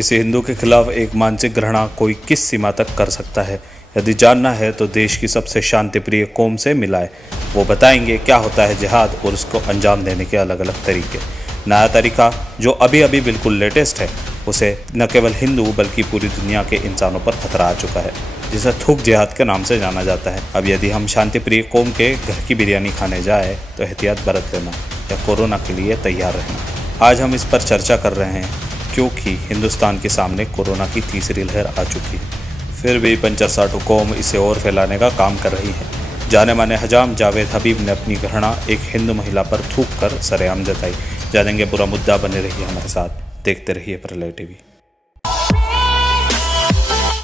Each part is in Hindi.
किसी हिंदू के खिलाफ एक मानसिक घृणा कोई किस सीमा तक कर सकता है, यदि जानना है तो देश की सबसे शांतिप्रिय कौम से मिलाए। वो बताएंगे क्या होता है जिहाद और उसको अंजाम देने के अलग अलग तरीके। नया तरीका जो अभी अभी बिल्कुल लेटेस्ट है, उसे न केवल हिंदू बल्कि पूरी दुनिया के इंसानों पर खतरा आ चुका है, जिसे थूक जिहाद के नाम से जाना जाता है। अब यदि हम शांतिप्रिय कौम के घर की बिरयानी खाने जाए तो एहतियात बरत लेना या कोरोना के लिए तैयार रहना। आज हम इस पर चर्चा कर रहे हैं क्योंकि हिंदुस्तान के सामने कोरोना की तीसरी लहर आ चुकी है। फिर भी पंचर साटू कौम इसे और फैलाने का काम कर रही है। जाने माने हजाम जावेद हबीब ने अपनी घृणा एक हिंदू महिला पर थूक कर सरेआम जताई। जानेंगे पूरा मुद्दा, बने रहिए हमारे साथ, देखते रहिए प्रलय टीवी।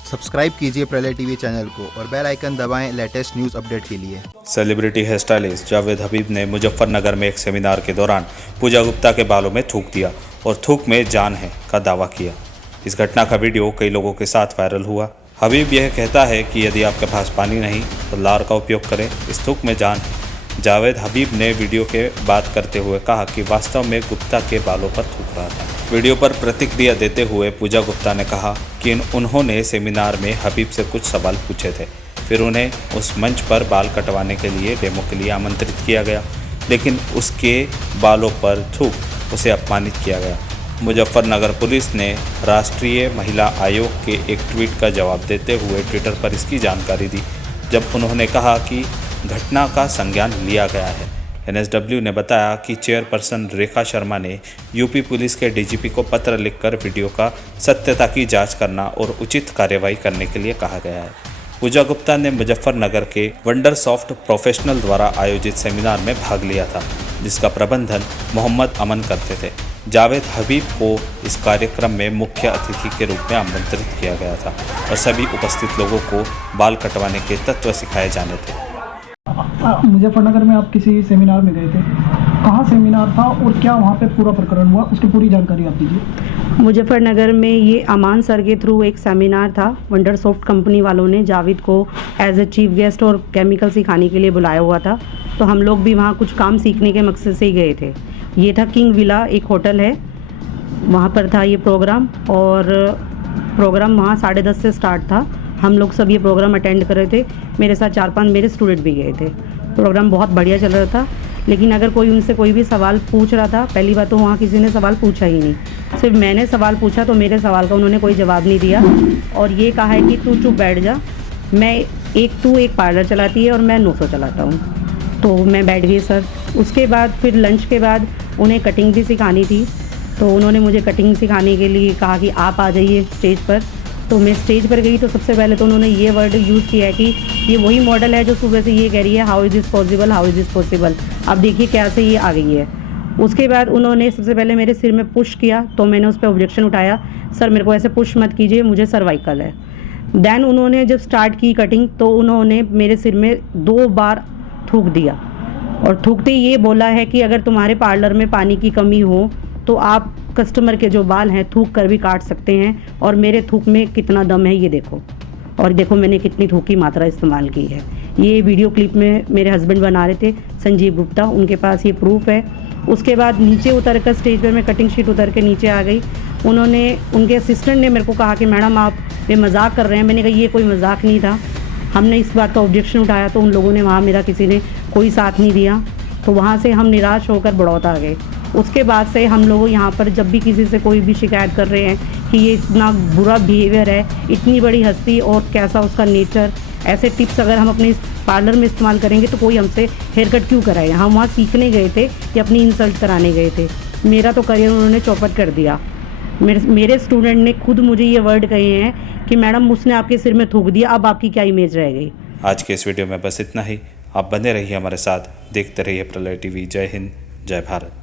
सब्सक्राइब कीजिए प्रलय टीवी चैनल को और बेल आइकन दबाएं लेटेस्ट न्यूज़ अपडेट के लिए। सेलिब्रिटी हेयर स्टाइलिस्ट जावेद हबीब ने मुजफ्फरनगर में एक सेमिनार के दौरान पूजा गुप्ता के बालों में थूक दिया और थूक में जान है का दावा किया। इस घटना का वीडियो कई लोगों के साथ वायरल हुआ। हबीब यह कहता है कि यदि आपके पास पानी नहीं तो लार का उपयोग करें, इस थूक में जान है। जावेद हबीब ने वीडियो के बात करते हुए कहा कि वास्तव में गुप्ता के बालों पर थूक रहा था। वीडियो पर प्रतिक्रिया देते हुए पूजा गुप्ता ने कहा कि उन्होंने सेमिनार में हबीब से कुछ सवाल पूछे थे, फिर उन्हें उस मंच पर बाल कटवाने के लिए डेमो के लिए आमंत्रित किया गया, लेकिन उसके बालों पर थूक उसे अपमानित किया गया। मुजफ्फरनगर पुलिस ने राष्ट्रीय महिला आयोग के एक ट्वीट का जवाब देते हुए ट्विटर पर इसकी जानकारी दी, जब उन्होंने कहा कि घटना का संज्ञान लिया गया है। NSW ने बताया कि चेयरपर्सन रेखा शर्मा ने यूपी पुलिस के डीजीपी को पत्र लिखकर वीडियो का सत्यता की जांच करना और उचित कार्यवाही करने के लिए कहा गया है। पूजा गुप्ता ने मुजफ्फरनगर के वंडरसॉफ्ट प्रोफेशनल द्वारा आयोजित सेमिनार में भाग लिया था, जिसका प्रबंधन मोहम्मद अमन करते थे। जावेद हबीब को इस कार्यक्रम में मुख्य अतिथि के रूप में आमंत्रित किया गया था और सभी उपस्थित लोगों को बाल कटवाने के तत्व सिखाए जाने थे। मुजफ्फरनगर में आप किसी सेमिनार में गए थे, कहाँ सेमिनार था और क्या वहाँ पे पूरा प्रकरण हुआ, उसकी पूरी जानकारी आप दीजिए। मुजफ्फरनगर में ये अमान सर के थ्रू एक सेमिनार था। वंडरसॉफ्ट कंपनी वालों ने जावेद को एज ए चीफ गेस्ट और केमिकल सिखाने के लिए बुलाया हुआ था, तो हम लोग भी वहाँ कुछ काम सीखने के मकसद से ही गए थे। ये था किंग विला, एक होटल है, वहाँ पर था ये प्रोग्राम, और प्रोग्राम वहाँ 10:30 से स्टार्ट था। हम लोग सब ये प्रोग्राम अटेंड कर रहे थे, मेरे साथ 4-5 मेरे स्टूडेंट भी गए थे। प्रोग्राम बहुत बढ़िया चल रहा था, लेकिन अगर कोई उनसे कोई भी सवाल पूछ रहा था, पहली बात तो वहाँ किसी ने सवाल पूछा ही नहीं। सिर्फ मैंने सवाल पूछा तो मेरे सवाल का उन्होंने कोई जवाब नहीं दिया और ये कहा है कि तू चुप बैठ जा, तू एक पार्लर चलाती है और मैं 900 चलाता हूँ। तो मैं बैठ गई सर। उसके बाद फिर लंच के बाद उन्हें कटिंग भी सिखानी थी, तो उन्होंने मुझे कटिंग सिखाने के लिए कहा कि आप आ जाइए स्टेज पर। तो मैं स्टेज पर गई तो सबसे पहले तो उन्होंने ये वर्ड यूज़ किया है कि ये वही मॉडल है जो सुबह से ये कह रही है how is this possible, how is this possible. अब देखिए कैसे ये आ गई है। उसके बाद उन्होंने सबसे पहले मेरे सिर में पुश किया, तो मैंने उस पर ऑब्जेक्शन उठाया, सर मेरे को ऐसे पुश मत कीजिए, मुझे सर्वाइकल है। देन उन्होंने जब स्टार्ट की कटिंग तो उन्होंने मेरे सिर में 2 बार थूक दिया और थूकते ये बोला है कि अगर तुम्हारे पार्लर में पानी की कमी हो तो आप कस्टमर के जो बाल हैं थूक कर भी काट सकते हैं, और मेरे थूक में कितना दम है ये देखो, और देखो मैंने कितनी थूक की मात्रा इस्तेमाल की है। ये वीडियो क्लिप में मेरे हस्बैंड बना रहे थे, संजीव गुप्ता, उनके पास ये प्रूफ है। उसके बाद नीचे उतर कर स्टेज पर मैं कटिंग शीट उतर के नीचे आ गई। उनके असिस्टेंट ने मेरे को कहा कि मैडम आप ये मजाक कर रहे हैं। मैंने कहा ये कोई मजाक नहीं था। हमने इस बात का ऑब्जेक्शन उठाया तो उन लोगों ने वहाँ मेरा किसी ने कोई साथ नहीं दिया, तो वहाँ से हम निराश होकर बड़ौदा आ गए। उसके बाद से हम लोग यहाँ पर जब भी किसी से कोई भी शिकायत कर रहे हैं कि ये इतना बुरा बिहेवियर है, इतनी बड़ी हस्ती और कैसा उसका नेचर, ऐसे टिप्स अगर हम अपने पार्लर में इस्तेमाल करेंगे तो कोई हमसे हेयर कट क्यों कराए। हम वहाँ सीखने गए थे कि अपनी इंसल्ट कराने गए थे। मेरा तो करियर उन्होंने चौपट कर दिया। मेरे स्टूडेंट ने खुद मुझे ये वर्ड कहे हैं कि मैडम उसने आपके सिर में थूक दिया, अब आपकी क्या इमेज रह गई। आज के इस वीडियो में बस इतना ही। आप बने रहिए हमारे साथ, देखते रहिए प्रलय टीवी। जय हिंद, जय भारत।